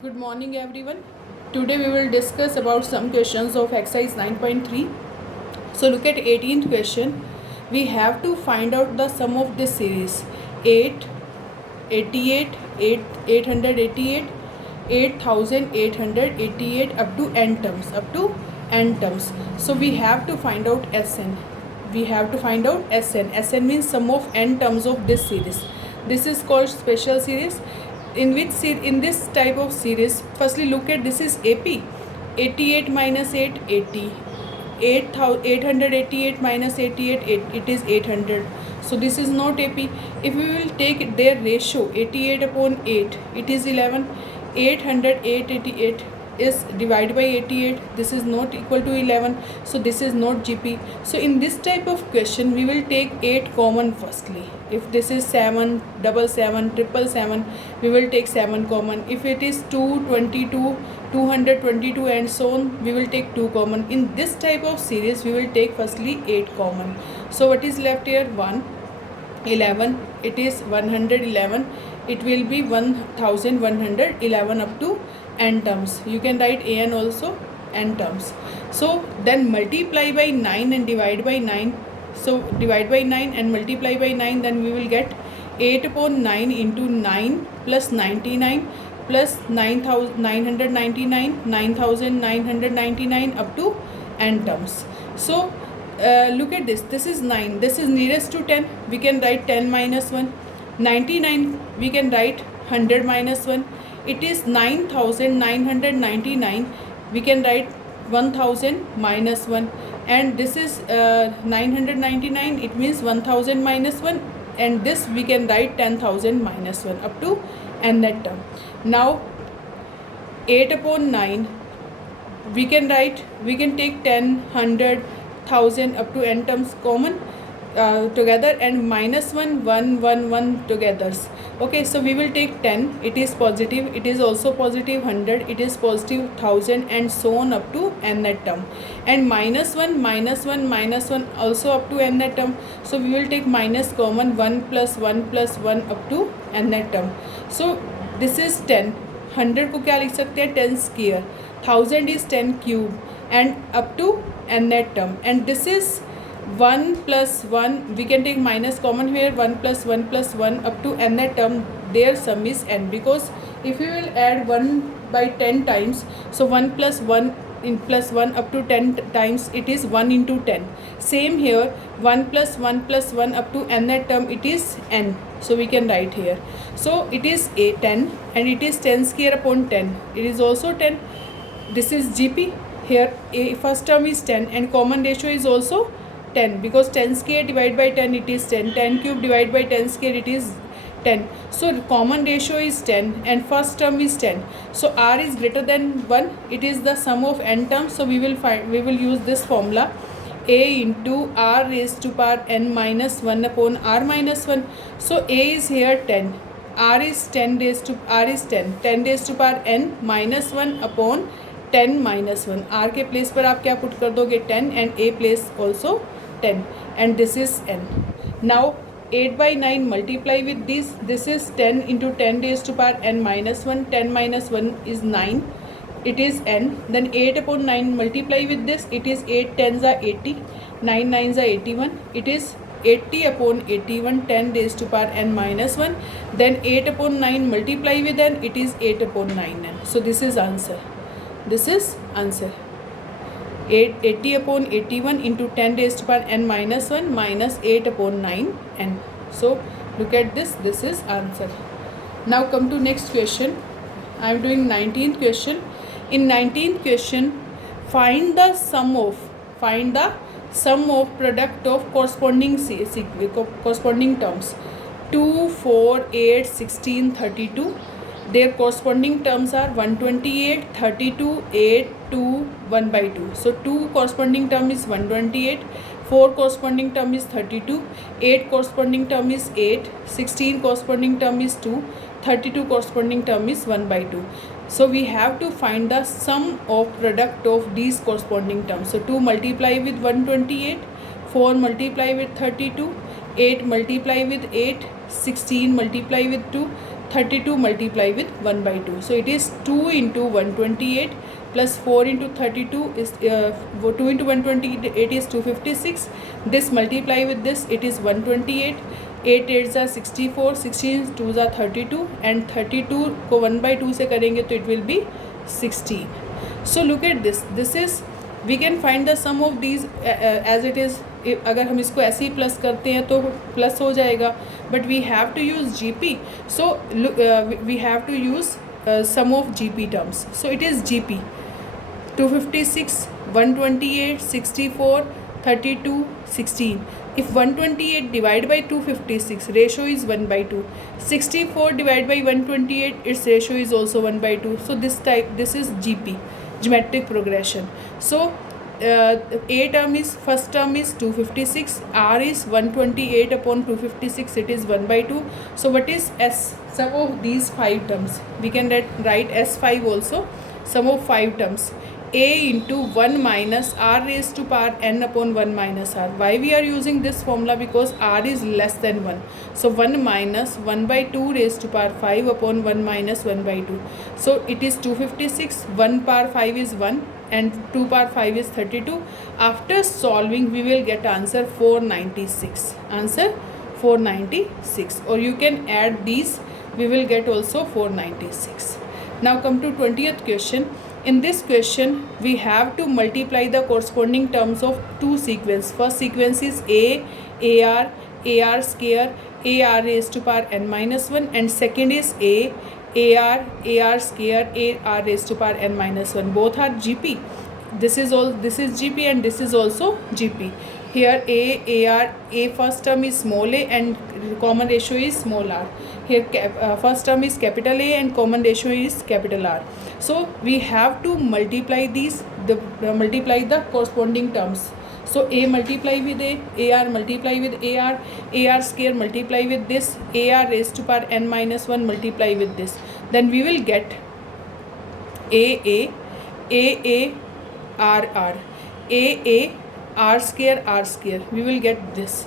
Good morning everyone. Today we will discuss about some questions of exercise 9.3. So look at 18th question. We have to find out the sum of this series 8, 88, 8, 888, 8888 up to n terms. So we have to find out Sn. We have to find out Sn. Sn means sum of n terms of this series. This is called special series. In this type of series, firstly look at this is AP. 88 minus 8, 80. 888 minus 88, it is 800. So this is not AP. If we will take their ratio 88 upon 8, it is 11. 800 888 is divided by 88. This is not equal to 11. So this is not GP. So in this type of question, we will take 8 common firstly. If this is 7, 777, 777, we will take 7 common. If it is 222, 222 and so on, we will take 2 common. In this type of series, we will take firstly 8 common. So what is left here? 1, 11, it is 111, it will be 1111 up to n terms. You can write an also n terms. So then multiply by 9 and divide by 9. So divide by 9 and multiply by 9, then we will get 8 upon 9 into 9 plus 99 plus 9999 9999 up to n terms. So look at this is 9, this is nearest to 10, we can write 10 minus 1. 99 we can write 100 minus 1, it is 9999, we can write 1000 minus 1, and this is 999, it means 1000 minus 1, and this we can write 10,000 minus 1 up to n that term. Now 8 upon 9 we can take 10, 100, 1000 up to n terms common together, and minus 1, 1, 1, 1 together. Okay, so we will take 10, it is positive, it is also positive 100, it is positive 1000 and so on up to n that term, and minus 1, minus 1, minus 1 also up to n that term. So we will take minus common, 1 plus 1 plus 1 up to n that term. So this is 10. 100 को क्या लिख सकते हैं? 10 square. 1000 is 10 cube and up to n that term, and this is 1 plus 1, we can take minus common here, 1 plus 1 plus 1 up to n that term. Their sum is n, because if we will add 1 by 10 times, so 1 plus 1 in plus 1 up to 10 times, it is 1 into 10. Same here, 1 plus 1 plus 1 up to n that term, it is n. So we can write here. So it is a 10 and it is 10 square upon 10. It is also 10. This is GP. Here a first term is 10 and common ratio is also 10, because 10 square divided by 10 it is 10, 10 cube divided by 10 square it is 10. So common ratio is 10 and first term is 10. So r is greater than 1, it is the sum of n terms. So we will use this formula, a into r raised to power n minus 1 upon r minus 1. So a is here 10, r is 10 raised to raised to power n minus 1 upon 10 minus 1. r के place पर आप क्या put कर दोगे? 10, and a place also 10, and this is n. Now 8 by 9 multiply with this. This is 10 into 10 raised to power n minus 1. 10 minus 1 is 9. It is n. Then 8 upon 9 multiply with this. It is 8 10s are 80. 9 9s are 81. It is 80 upon 81. 10 raised to power n minus 1. Then 8 upon 9 multiply with n. It is 8 upon 9n. So this is answer. This is answer. 80 upon 81 into 10 raised to power n minus 1 minus 8 upon 9 n. So look at this. This is answer. Now come to next question. I am doing 19th question. In 19th question, find the sum of product of corresponding terms 2, 4, 8, 16, 32. Their corresponding terms are 128, 32, 8, 2, 1 by 2. So 2 corresponding term is 128, 4 corresponding term is 32, 8 corresponding term is 8, 16 corresponding term is 2, 32 corresponding term is 1 by 2. So we have to find the sum of product of these corresponding terms. So 2 multiply with 128, 4 multiply with 32, 8 multiply with 8, 16 multiply with 2, 32 multiply with 1 by 2. So it is 2 into 128 plus 4 into 32 is 2 into 128 is 256. This multiply with this, it is 128. 8 8s are 64, 16 2s are 32, and 32 को 1 by 2 से करेंगे तो it will be 16. So look at this. This is, we can find the sum of these as it is. अगर हम इसको ऐसे ही plus करते हैं तो प्लस हो जाएगा, but we have to use GP. So we have to use sum of GP terms. So it is GP 256, 128, 64, 32, 16. If 128 divided by 256, ratio is 1 by 2. 64 divided by 128, its ratio is also 1 by 2. So this is GP, geometric progression. So A term is, first term is 256, R is 128 upon 256, it is 1 by 2. So what is S? Sum of these 5 terms. We can write S5 also, sum of 5 terms. A into 1 minus R raised to power n upon 1 minus R. Why we are using this formula? Because R is less than 1. So 1 minus 1 by 2 raised to power 5 upon 1 minus 1 by 2. So it is 256, 1 power 5 is 1 and 2 power 5 is 32. After solving we will get answer 496. Answer 496, or you can add these, we will get also 496. Now come to 20th question. In this question we have to multiply the corresponding terms of two sequence. First sequence is AR, AR square, AR raised to power n minus 1, and second is AR, AR square, AR raised to power n minus 1. Both are GP. This is GP and this is also GP. Here A first term is small a and common ratio is small r. Here first term is capital A and common ratio is capital R. So we have to multiply these, multiply the corresponding terms. So A multiply with AR multiply with AR square multiply with this, AR raised to power n minus 1 multiply with this. Then we will get AA RR, AA R square, we will get this.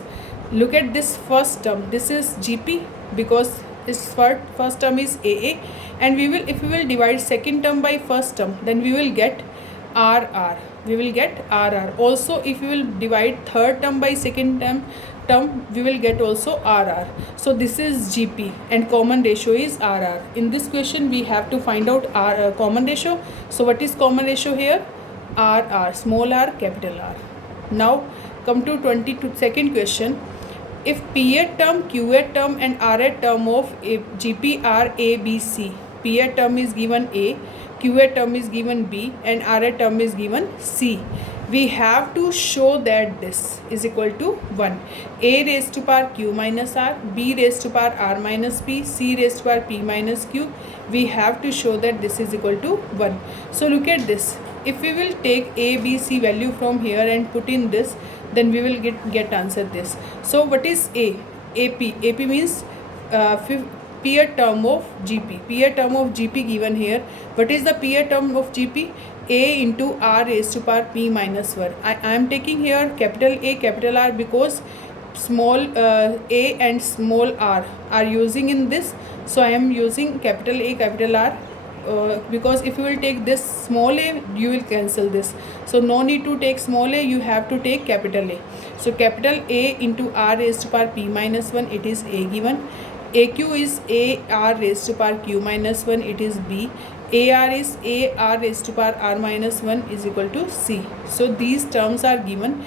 Look at this first term, this is GP because its first term is AA, and if we will divide second term by first term, then we will get RR, also if we will divide third term by second term, we will get also RR. So this is GP and common ratio is RR. In this question we have to find out common ratio. So what is common ratio here? RR, small r, capital R. Now come to 22nd question. If P8 term, Q8 term and R8 term of GP are A, B, C, P8 term is given A, Q8 term is given B and R8 term is given C, we have to show that this is equal to 1. A raised to power Q minus R, B raised to power R minus P, C raised to power P minus Q. We have to show that this is equal to 1. So look at this. If we will take A, B, C value from here and put in this, then we will get answer this. So what is A? AP. AP means P8 term of GP. P8 term of GP given here. What is the P8 term of GP? A into R raised to power P minus 1. I am taking here capital A, capital R because small a and small r are using in this. So I am using capital A, capital R. Because if you will take this small a, you will cancel this. So no need to take small a, you have to take capital A. So capital A into R raised to power P minus 1, it is A given. AQ is A R raised to power Q minus 1, it is B. AR is A R raised to power R minus 1 is equal to C. So these terms are given.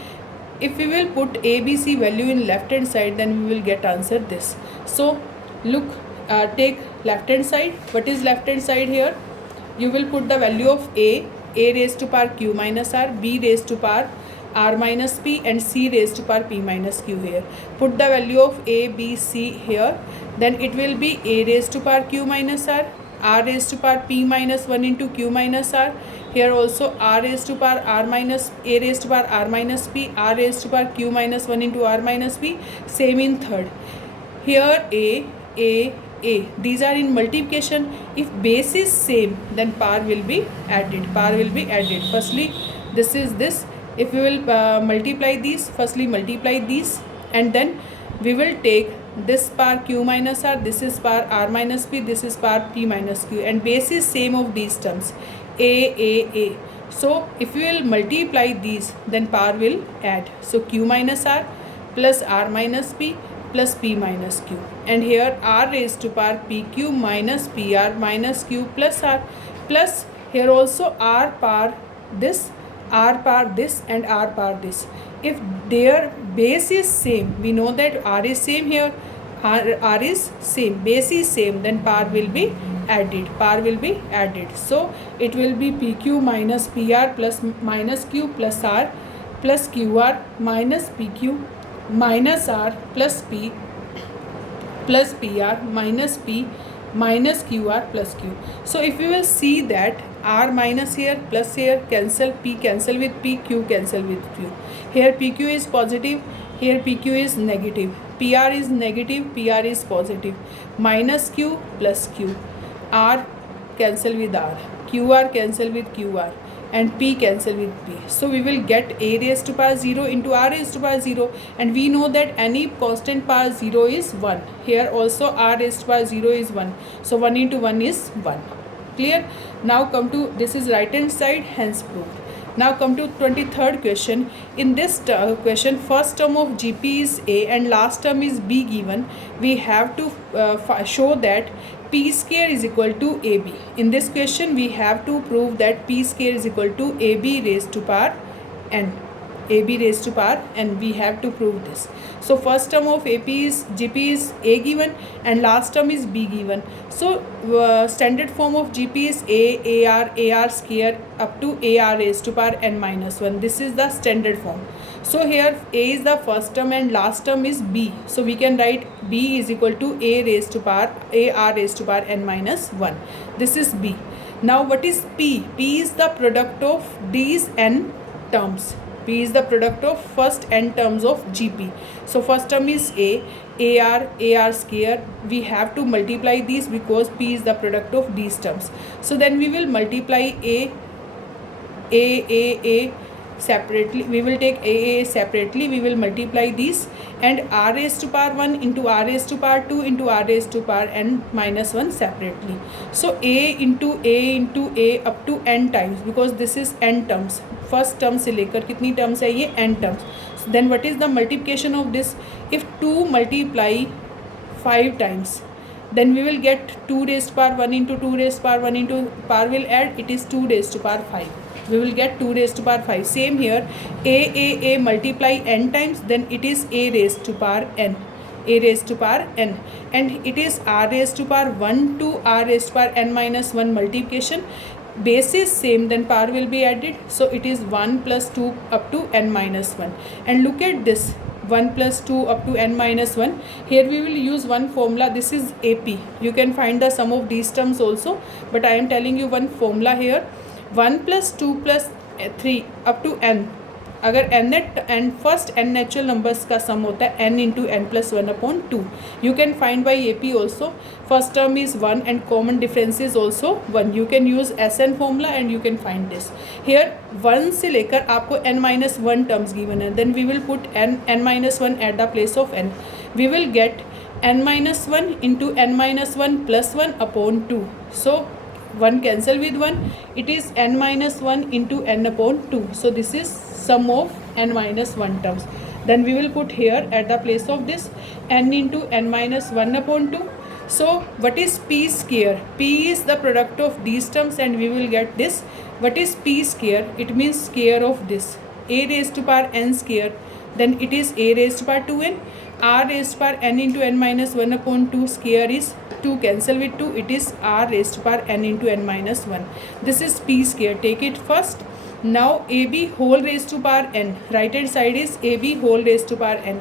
If we will put ABC value in left hand side, then we will get answer this. So look, take left hand side. What is left hand side here? You will put the value of A raised to power Q minus R, B raised to power R minus P and C raised to power P minus Q here. Put the value of A, B, C here. Then it will be A raised to power Q minus R raised to power P minus 1 into Q minus R. Here also R raised to power R minus A raised to power R minus P, R raised to power Q minus 1 into R minus P. Same in third. Here A. These are in multiplication. If base is same, then power will be added. Firstly, this is this. If we will multiply these, firstly multiply these, and then we will take this power q minus r, this is power r minus p, this is power p minus q, and base is same of these terms, a. So if you will multiply these, then power will add. So q minus r plus r minus p plus p minus q, and here r raised to power pq minus pr minus q plus r, plus here also r power this, r power this, and r power this. If their base is same, we know that r is same here, r is same, base is same, then power will be added, so it will be pq minus pr plus minus q plus r plus qr minus pq minus r plus p plus pr minus p minus qr plus q. So if you will see that r minus here plus here cancel, p cancel with p, q cancel with q. Here pq is positive, here pq is negative, pr is negative, pr is positive, minus q plus q, r cancel with r, qr cancel with qr, and p cancel with p. So we will get a raised to power 0 into r raised to power 0, and we know that any constant power 0 is 1. Here also r raised to power 0 is 1. So 1 into 1 is 1. Clear? Now come to, this is right hand side, hence proved. Now come to 23rd question. In this question, first term of GP is A and last term is B given. We have to show that P square is equal to AB. In this question, we have to prove that P square is equal to AB raised to power n. AB raised to power n. We have to prove this. So first term of GP is A given and last term is B given. So standard form of GP is AR square up to AR raised to power n minus 1. This is the standard form. So here A is the first term and last term is B. So we can write B is equal to AR raised to power n minus 1. This is B. Now what is P? P is the product of these n terms. P is the product of first n terms of GP. So first term is AR square. We have to multiply these because P is the product of these terms. So then we will multiply A separately. We will take A separately. We will multiply these, and r raised to power 1 into r raised to power 2 into r raised to power n minus 1 separately. So A into A up to n times, because this is n terms. First term से लेकर कितनी terms है ये n terms. Then what is the multiplication of this? If 2 multiply 5 times, then we will get 2 raised to power 1 into 2 raised to power 1 into power will add, it is 2 raised to power 5. We will get 2 raised to power 5. Same here, A multiply n times, then it is A raised to power n. A raised to power n, and it is r raised to power 1 to r raised to power n minus 1 multiplication. Base is same, then power will be added, so it is 1 plus 2 up to n minus 1. And look at this, 1 plus 2 up to n minus 1. Here we will use one formula. This is AP. You can find the sum of these terms also, but I am telling you one formula here. 1 plus 2 plus 3 up to n. अगर n first n natural numbers का sum होता है n into n plus 1/2. You can find by AP also. First term is 1 and common difference is also 1. You can use SN formula and you can find this. Here 1 से लेकर आपको n-1 terms given है. Then we will put n-1 at the place of n. We will get n-1 into n-1 plus 1/2. So 1 cancel with 1, it is n-1 into n/2. So this is sum of n-1 terms. Then we will put here at the place of this n into n-1/2. So what is P square? P is the product of these terms, and we will get this. What is P square? It means square of this. A raised to power n square, then it is A raised to power 2n. R raised to power n into n-1/2 square is 2, cancel with 2, it is r raised to power n into n-1. This is P square. Take it first. Now AB whole raised to power n. Right hand side is AB whole raised to power n.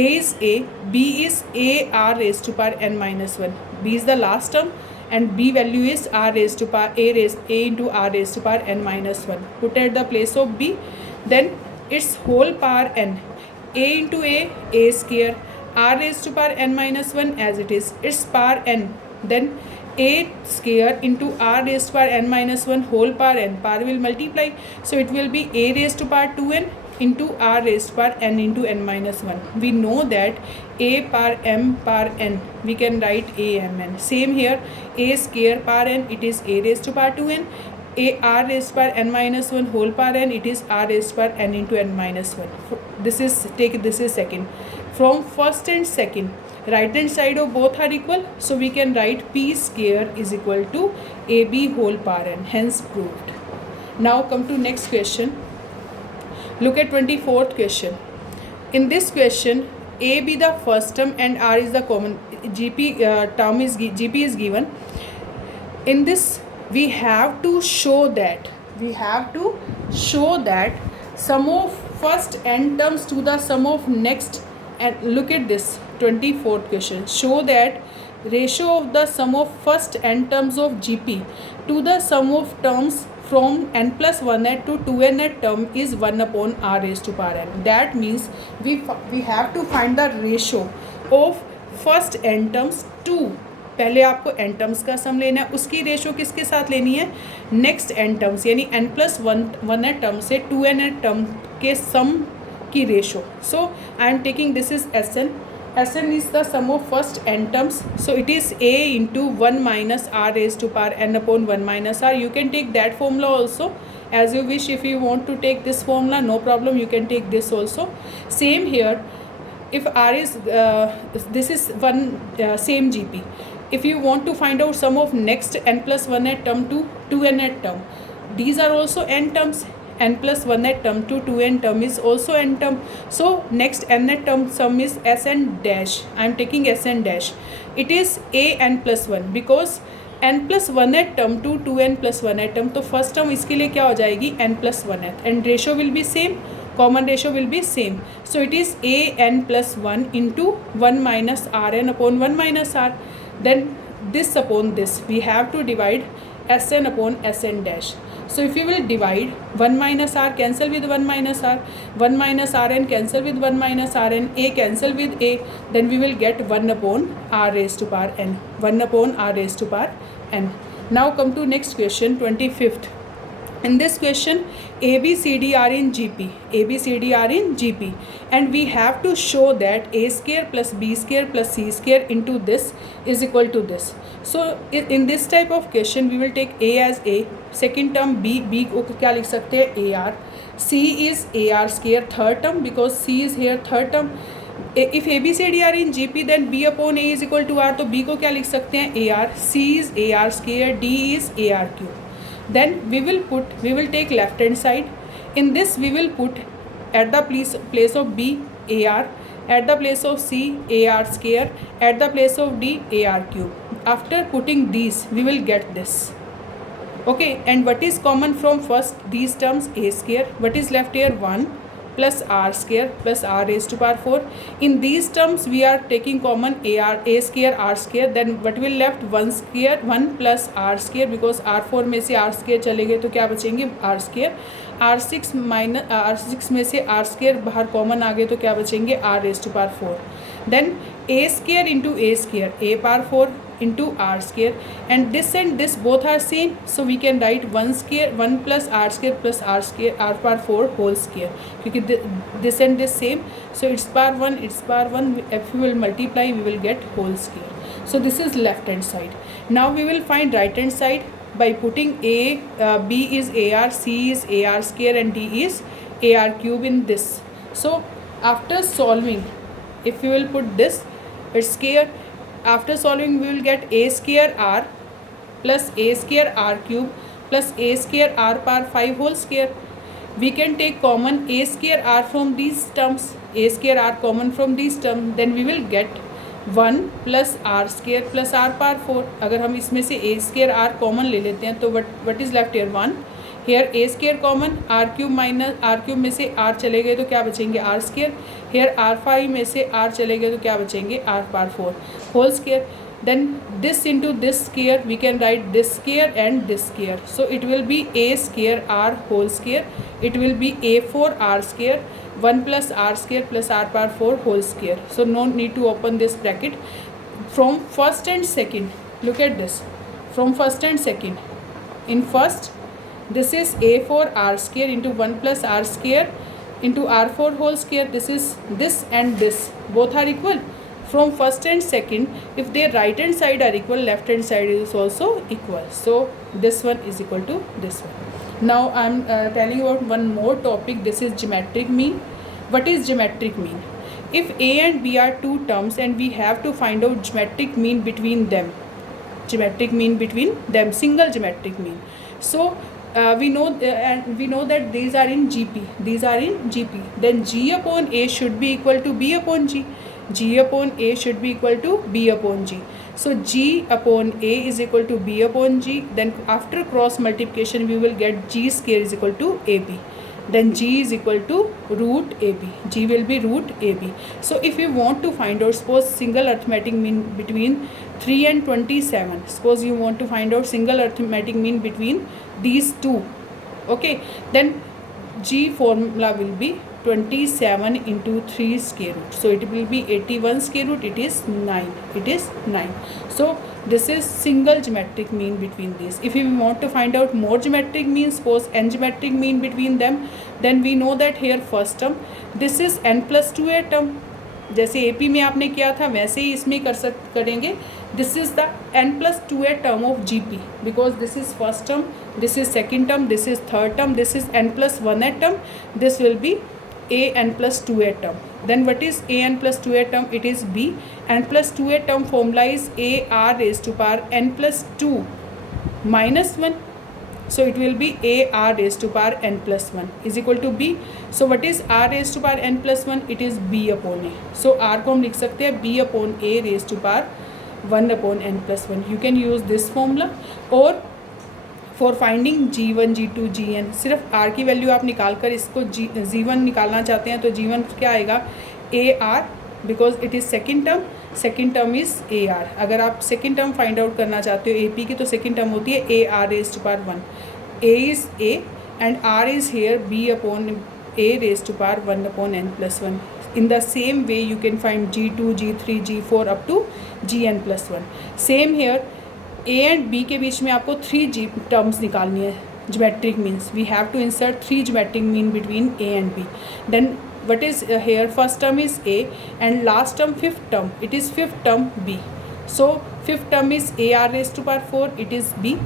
A is A, B is A r raised to power n-1. B is the last term, and B value is r raised to power A into r raised to power n-1. Put at the place of B. Then its whole power n. A into A square, r raised to power n-1 as it is, its power n. Then A square into r raised to power n-1 whole power n. Power will multiply, so it will be A raised to power 2n into r raised to power n into n minus 1. We know that a power m power n, we can write a m n. Same here, a square power n, it is a raised to power 2n. A r raised to power n minus 1 whole power n, it is r raised to power n into n minus 1. This is second. From first and second, right hand side of both are equal, so we can write p square is equal to ab whole power n, hence proved. Now come to next question. Look at 24th question. In this question, a be the first term and r is the common gp gp is given. In this we have to show that sum of first n terms to the sum of next. And look at this 24th question. Show that ratio of the sum of first n terms of gp to the sum of terms from n plus 1 to 2n term is 1 upon r raised to power n. That means we have to find the ratio of first n terms to, पहले आपको n terms का सम लेना है, उसकी ratio किसके साथ लेनी है, नेक्स्ट n टर्म्स यानी n प्लस वन टर्म से 2n टर्म के सम की ratio. So I am taking this is Sn is the sum of first n terms, so it is a into 1 minus r raised to power n upon 1 minus r. You can take that formula also as you wish. If you want to take this formula, no problem, you can take this also. Same here, if r is this is one same gp. If you want to find out sum of next n plus 1 term to 2n term, these are also n terms. n plus 1 term to 2n term is also n term. So next n term sum is Sn dash. I am taking Sn dash. It is a n plus 1 because n plus 1 term to 2n plus 1 term. तो first term इसके लिए क्या हो जाएगी, n plus 1 and ratio will be same, common ratio will be same. So it is a n plus 1 into 1 minus rn upon 1 minus r. Then this upon this we have to divide Sn upon Sn dash. So if you will divide 1 minus r cancel with 1 minus r, 1 minus rn cancel with 1 minus rn, a cancel with a, then we will get 1 upon r raised to power n, 1 upon r raised to power n. Now come to next question, 25th. In this question, a b c d are in gp, and we have to show that a square plus b square plus c square into this is equal to this. So in this type of question we will take a as a, second term b को क्या लिख सकते हैं ar, c is ar square third term because c is here third term. If a b c d are in gp, then b upon a is equal to r, तो b को क्या लिख सकते हैं ar, c is ar square, d is ar cube. Then we will take left hand side. In this we will put at the place of b ar, at the place of c ar square, at the place of d ar cube. After putting these we will get this. Okay, and what is common from first these terms, a square, what is left here, 1 plus r square plus r raised to power 4. In these terms we are taking common a square r square, then what will left, 1 square 1 plus r square because r4 में से r square चले गए तो क्या बचेंगे, r square. r6 minus r6 में से r square बाहर कॉमन आ गए तो क्या बचेंगे, r raised to power 4. Then a square into a square, a power 4 into r square, and this both are same, so we can write 1 square 1 plus r square plus r square r power 4 whole square, क्योंकि this and this same, so it's power 1, it's power 1. If we will multiply we will get whole square. So this is left hand side. Now we will find right hand side by putting b is ar, c is ar square, and d is ar cube in this. So after solving, if we will put this, it's square. After solving we will get a square r plus a square r cube plus a square r power 5 whole square. We can take common a square r from these terms, a square r common from these terms, then we will get 1 plus r square plus r power 4. अगर हम इसमें से a square r common ले लेते हैं तो what is left here, 1. Here a square common, r cube minus r cube में से r चले गए तो क्या बचेंगे, r square. Here r5 में से r चले गए तो क्या बचेंगे, r power 4 whole square. Then this into this square we can write this square and this square. So it will be a square r whole square. It will be a4 r square 1 plus r square plus r power 4 whole square. So no need to open this bracket. From first and second, look at this. From first and second, in first this is a4 r square into 1 plus r square into r4 whole square. This is this and this both are equal. From first and second, if their right hand side are equal, left hand side is also equal. So this one is equal to this one. Now I am telling you about one more topic. This is geometric mean. What is geometric mean? If a and b are two terms and we have to find out geometric mean between them, single geometric mean. So we know that these are in GP. Then G upon A should be equal to B upon G. G upon A should be equal to B upon G. So G upon A is equal to B upon G. Then after cross multiplication we will get G square is equal to AB. Then G is equal to root AB. G will be root AB. So if you want to find out, suppose single arithmetic mean between 3 and 27. Suppose you want to find out single arithmetic mean between these two. Okay. Then G formula will be 27 into 3 square root. So it will be 81 square root. It is 9. So this is single geometric mean between these. If we want to find out more geometric mean, suppose n geometric mean between them, then we know that here first term, this is n plus 2a term. जैसे AP में आपने किया था वैसे ही इसमें करेंगे. This is the n plus 2a term of GP, because this is first term, this is second term, this is third term, this is n plus 1a term. This will be a n plus 2a term. Then what is a n plus 2a term? It is b. N plus 2a term formula is a r raised to power n plus 2 minus 1. So it will be a r raised to power n plus 1 is equal to b. So what is r raised to power n plus 1? It is b upon a. So r को हम लिख सकते हैं b upon a raised to power 1 upon n plus 1. You can use this formula. और for finding G1 G2 Gn, सिर्फ R की value आप निकाल कर इसको G1 निकालना चाहते हैं तो G1 क्या आएगा? AR, because it is second term is AR. अगर आप सेकेंड टर्म फाइंड आउट करना चाहते हो AP की, तो सेकेंड टर्म होती है AR raise to power 1. A is A and R is here B upon A raise to power 1 upon n plus 1. In the same way you can find G2 G3 G4 up to Gn plus 1. Same here, A and B के बीच में आपको 3 terms निकालनी है. geometric means we have to insert 3 geometric mean between A and B. Then what is here? First term is A and last term fifth term, it is fifth term B. So fifth term is AR raised to power 4, it is B.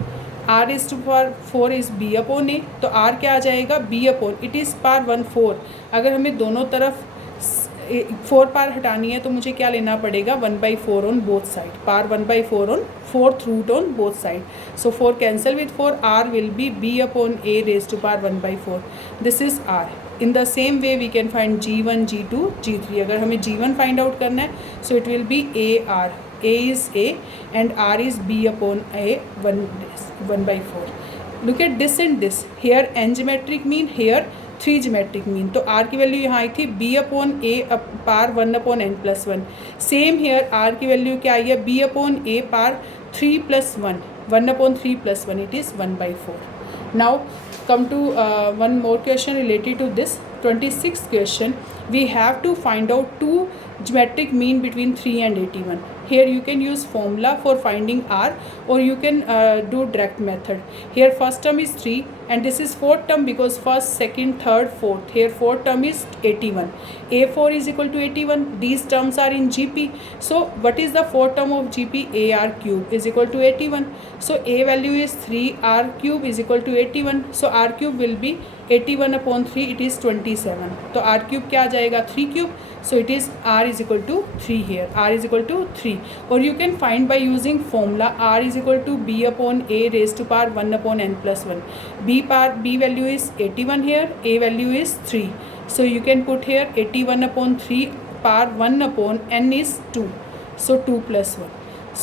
R raised to power 4 is B upon A. तो R क्या आ जाएगा? B upon, it is power 1 4. अगर हमें दोनों तरफ 4 पार हटानी है तो मुझे क्या लेना पड़ेगा? 1/4 on both side. Power 1/4 on fourth root on both side. So 4 cancel with 4. R will be B upon A raise to power 1/4. This is R. In the same way we can find G1 G2 G3. अगर हमें G1 find out करना है so it will be AR. A is A and R is B upon A 1/4. Look at this and this. Here n geometric mean, here 3 geometric mean. तो R की value यहाँ आई थी B upon A power 1 upon n plus 1. Same here R की value क्या आई है? B upon A power 3 plus 1, 1 upon 3 plus 1, it is 1/4. Now come to one more question related to this. 26th question, we have to find out 2 geometric mean between 3 and 81. Here you can use formula for finding R, or you can do direct method. Here first term is 3 and this is fourth term because first, second, third, fourth. Here fourth term is 81. A4 is equal to 81. These terms are in GP. So what is the fourth term of GP? AR cube is equal to 81. So A value is 3, R cube is equal to 81. So R cube will be 81 upon 3, it is 27. तो R cube क्या आ जाएगा? 3 cube. So it is R is equal to 3 here. R is equal to 3. Or you can find by using formula. R is equal to B upon A raised to power 1 upon n plus 1. B value is 81 here. A value is 3. So you can put here 81 upon 3 power 1 upon n is 2. So 2 plus 1.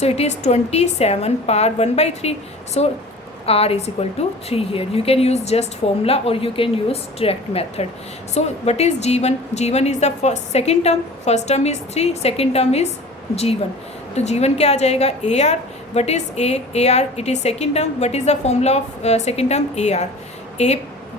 So it is 27 power 1/3. So R is equal to 3 here. You can use just formula or you can use direct method. So what is G1? G1 is the second term. First term is 3, second term is G1. तो G1 क्या आ जाएगा? AR. What is AR? It is second term. What is the formula of second term? AR. A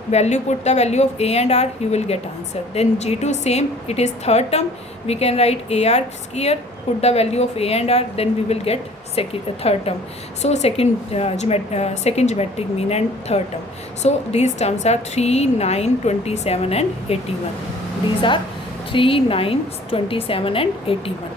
value, put the value of A and R, you will get answer. Then G2 same, it is third term, we can write AR here, put the value of A and R, then we will get third term. So second geometric mean and third term. So these terms are 3, 9, 27 and 81. These are 3, 9, 27 and 81.